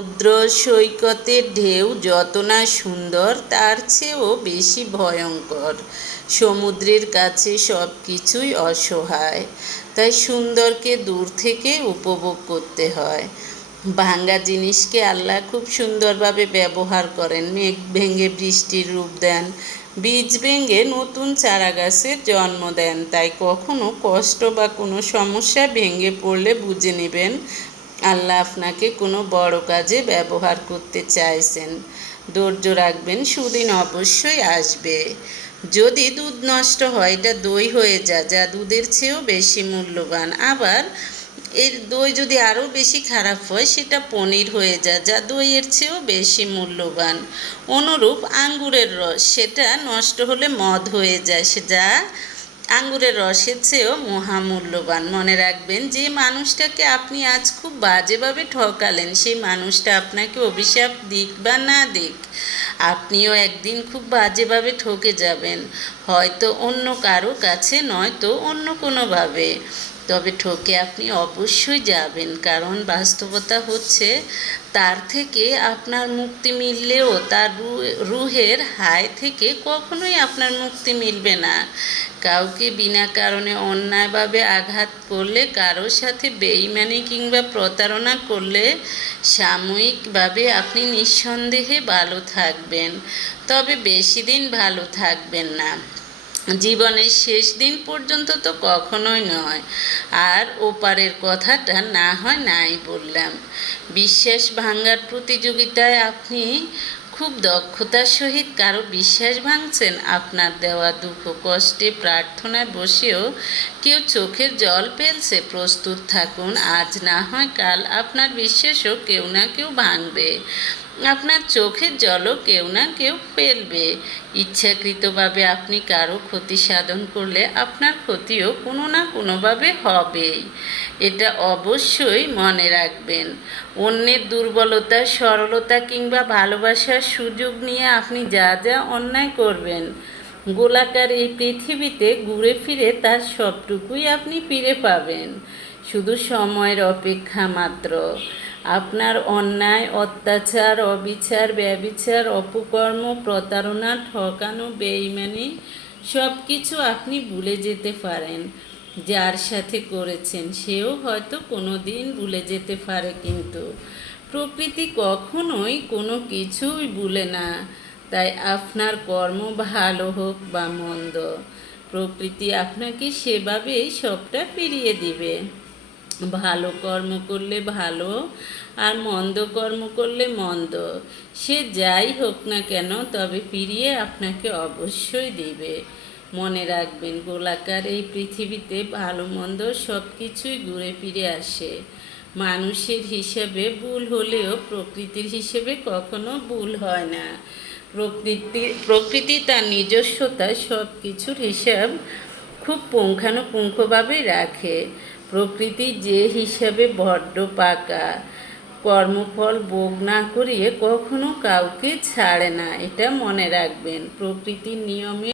সমুদ্র সৈকতের ঢেউ যত না সুন্দর, তার চেয়েও বেশি ভয়ঙ্কর। সমুদ্রের কাছে সব কিছুই অসহায়, তাই সুন্দরকে দূর থেকে উপভোগ করতে হয়। ভাঙ্গা জিনিসকে আল্লাহ খুব সুন্দরভাবে ব্যবহার করেন। মেঘ ভেঙে বৃষ্টির রূপ দেন, বীজ ভেঙে নতুন চারা গাছের জন্ম দেন। তাই কখনো কষ্ট বা কোনো সমস্যা ভেঙে পড়লে বুঝে নেবেন আল্লাহ আপনাকে কোনো বড় কাজে ব্যবহার করতে চাইছেন। ধৈর্য রাখবেন, সুদিন অবশ্যই আসবে। যদি দুধ নষ্ট হয়, এটা দই হয়ে যায়, যা দুধের চেয়েও বেশি মূল্যবান। আবার এর দই যদি আরও বেশি খারাপ হয়, সেটা পনির হয়ে যায়, যা দইয়ের চেয়েও বেশি মূল্যবান। অনুরূপ আঙ্গুরের রস, সেটা নষ্ট হলে মদ হয়ে যায়, সে যা আঙ্গুরের রসের চেয়েও মহামূল্যবান। মনে রাখবেন, যে মানুষটাকে আপনি আজ খুব বাজেভাবে ঠকালেন, সেই মানুষটা আপনাকে অভিশাপ দিক বা না দিক, আপনিও একদিন খুব বাজেভাবে ঠকে যাবেন। হয়তো অন্য কারও কাছে নয়তো অন্য কোনোভাবে। তবে ঠকে আপনি অবশ্যই যাবেন, কারণ বাস্তবতা হচ্ছে, তার থেকে আপনার মুক্তি মিললেও তার রুহের হায় থেকে কখনোই আপনার মুক্তি মিলবে না। কাউকে বিনা কারণে অন্যায়ভাবে আঘাত করলে, কারোর সাথে বেইমানি কিংবা প্রতারণা করলে সাময়িকভাবে আপনি নিঃসন্দেহে ভালো থাকবেন। তবে বেশি দিন ভালো থাকবেন না। জীবনের শেষ দিন পর্যন্ত তো কখনোই নয়। আর ওপারের কথাটা না হয় নাই বললাম। বিশ্বাস ভাঙ্গার প্রতিযোগিতায় আপনি খুব দক্ষতার সহিত কারও বিশ্বাস ভাঙছেন, আপনার দেওয়া দুঃখ কষ্টে প্রার্থনায় বসেও কেউ চোখের জল ফেলছে, প্রস্তুত থাকুন, আজ না হয় কাল আপনার বিশ্বাসও কেউ না কেউ ভাঙবে। আপনার চোখের জলও কেউ না কেউ ফেলবে। ইচ্ছাকৃতভাবে আপনি কারও ক্ষতি সাধন করলে আপনার ক্ষতিও কোনো না কোনোভাবে হবেই। এটা অবশ্যই মনে রাখবেন। অন্যের দুর্বলতা, সরলতা কিংবা ভালোবাসার সুযোগ নিয়ে আপনি যা যা অন্যায় করবেন, গোলাকার এই পৃথিবীতে ঘুরে ফিরে তার সবটুকুই আপনি ফিরে পাবেন। শুধু সময়ের অপেক্ষা মাত্র। আপনার অন্যায়, অত্যাচার, অবিচার, ব্যবিচার, অপকর্ম, প্রতারণা, ঠকানো, বেইমানি সব কিছু আপনি ভুলে যেতে পারেন। যার সাথে করেছেন, সেও হয়তো কোনো দিন ভুলে যেতে পারে কিন্তু। প্রকৃতি কখনোই কোনো কিছুই ভুলে না। তাই আপনার কর্ম ভালো হোক বা মন্দ, প্রকৃতি আপনাকে সেভাবেই সবটা ফিরিয়ে দিবে। ভালো কর্ম করলে ভালো আর মন্দ কর্ম করলে মন্দ। সে যাই হোক না কেন, তবে ফিরিয়ে আপনাকে অবশ্যই দেবে। মনে রাখবেন, গোলাকার এই পৃথিবীতে ভালো মন্দ সব কিছুই ঘুরে ফিরে আসে। মানুষের হিসেবে ভুল হলেও প্রকৃতির হিসেবে কখনো ভুল হয় না। প্রকৃতি প্রকৃতি তার নিজস্বতা সব কিছুর হিসাব খুব পুঙ্খানুপুঙ্খভাবে রাখে। প্রকৃতি যে হিসাবে বড্ড পাকা। কর্মফল ভোগ না করিয়ে কখনো কাউকে ছাড়ে না, এটা মনে রাখবেন। প্রকৃতির নিয়মে